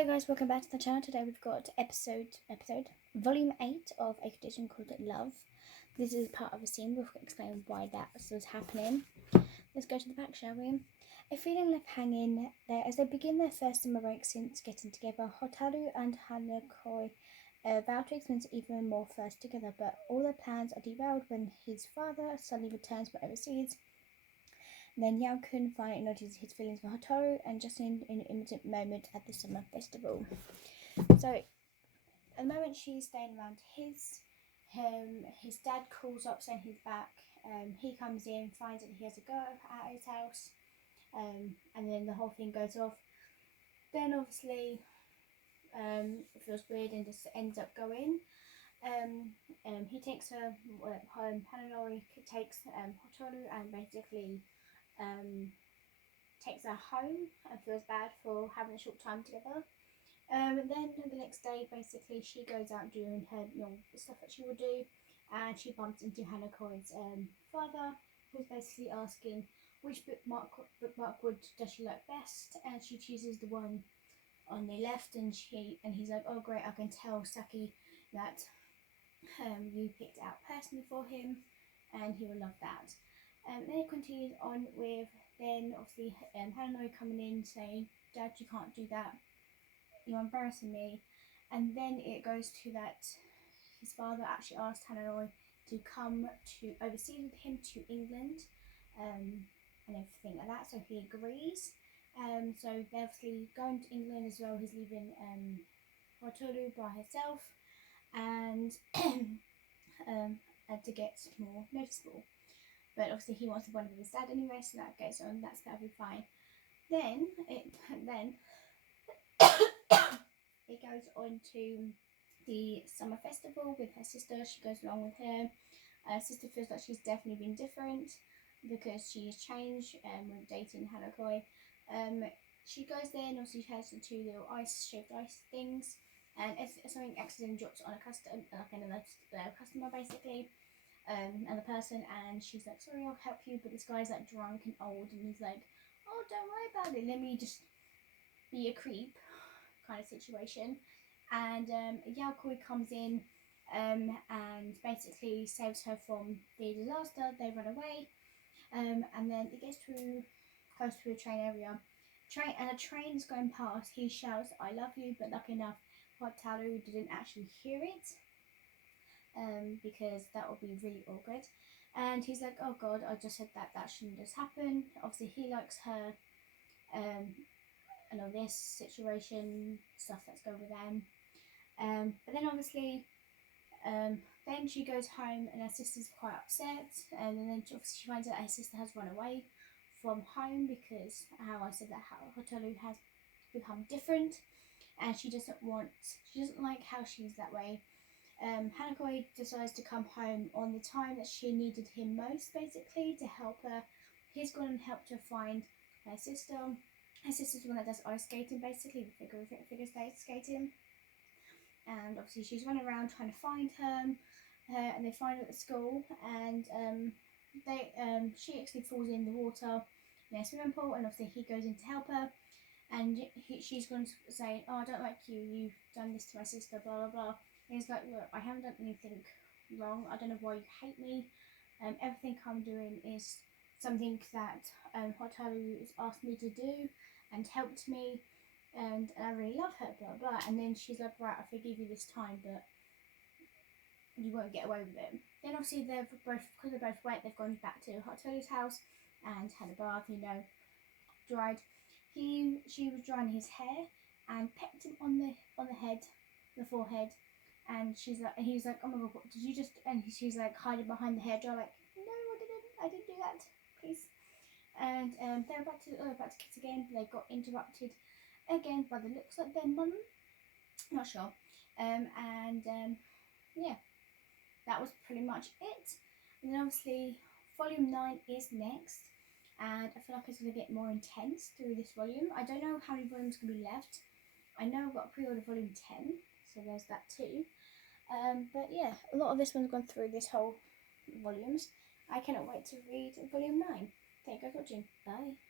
Hello guys, welcome back to the channel. Today we've got episode volume 8 of a condition called Love. This is part of a scene. We'll explain why that was happening. Let's go to the back, shall we? A feeling left hanging there as they begin their first summer break since getting together. Hotaru and Hanakoi vow to experience even more first together, but all their plans are derailed when his father suddenly returns from overseas. Then Yao-kun finally notices his feelings for Hotaru and just in an imminent moment at the summer festival. So, at the moment she's staying around his dad calls up saying he's back. He comes in, finds that he has a girl at his house, and then the whole thing goes off. Then obviously it feels weird and just ends up going. He takes her home. Hananori takes Hotaru and basically takes her home and feels bad for having a short time together. Then the next day, basically, she goes out doing her stuff that she will do, and she bumps into Hanakoi's father, who's basically asking which bookmark does she like best, and she chooses the one on the left, and he's like, oh great, I can tell Saki that you picked it out personally for him, and he will love that. Then it continues on with then obviously Hanoi coming in saying, Dad, you can't do that, you're embarrassing me. And then it goes to that his father actually asked Hanoi to come to overseas with him to England, and everything like that, so he agrees. So they're obviously going to England as well. He's leaving Hotaru by herself, and to get more noticeable. But obviously he wants to bond with his dad anyway, so that goes on. That'll be fine. Then it goes on to the summer festival with her sister. She goes along with her. Her sister feels like she's definitely been different because she's changed when dating Hanakoi. She goes there and obviously she has the two little shaped ice things, and if something accidentally drops on a customer basically. And the person, and she's like, sorry, I'll help you, but this guy's like drunk and old, and he's like, oh, don't worry about it, let me just be a creep kind of situation. And Yaokoi comes in and basically saves her from the disaster. They run away, and then it gets close to a train area. A train's going past. He shouts, I love you, but lucky enough, Hotaru didn't actually hear it. Because that would be really awkward. And he's like, oh god, I just said that shouldn't just happen. Obviously he likes her, and all this situation stuff that's going with them. But then obviously then she goes home and her sister's quite upset, and then obviously she finds out her sister has run away from home because how I said that Hotaru has become different, and she doesn't like how she's that way. Hanakoi decides to come home on the time that she needed him most, basically, to help her. He's gone and helped her find her sister. Her sister's the one that does ice skating, basically, figure skating. And obviously she's running around trying to find her, and they find her at the school, and she actually falls in the water in a swimming pool, and obviously he goes in to help her, and she's going to say, oh, I don't like you, you've done this to my sister, blah, blah, blah. And he's like, look, I haven't done anything wrong. I don't know why you hate me. Everything I'm doing is something that Hotaru has asked me to do and helped me, and I really love her, blah, blah. And then she's like, right, I forgive you this time, but you won't get away with it. Then obviously because they're both wet, they've gone back to Hotaru's house and had a bath, dried. She was drying his hair and pecked him on the head, the forehead. And he's like, oh my god, what did you just? And she's like hiding behind the hairdryer, like, no, I didn't do that, please. And they're about to kiss again. They got interrupted again by the looks like their mum. Not sure. Yeah, that was pretty much it. And then obviously volume 9 is next, and I feel like it's going to get more intense through this volume. I don't know how many volumes can be left. I know I've got pre-order volume 10, so there's that too. But yeah, a lot of this one's gone through this whole volumes. I cannot wait to read volume 9. Thank you guys for watching. Bye.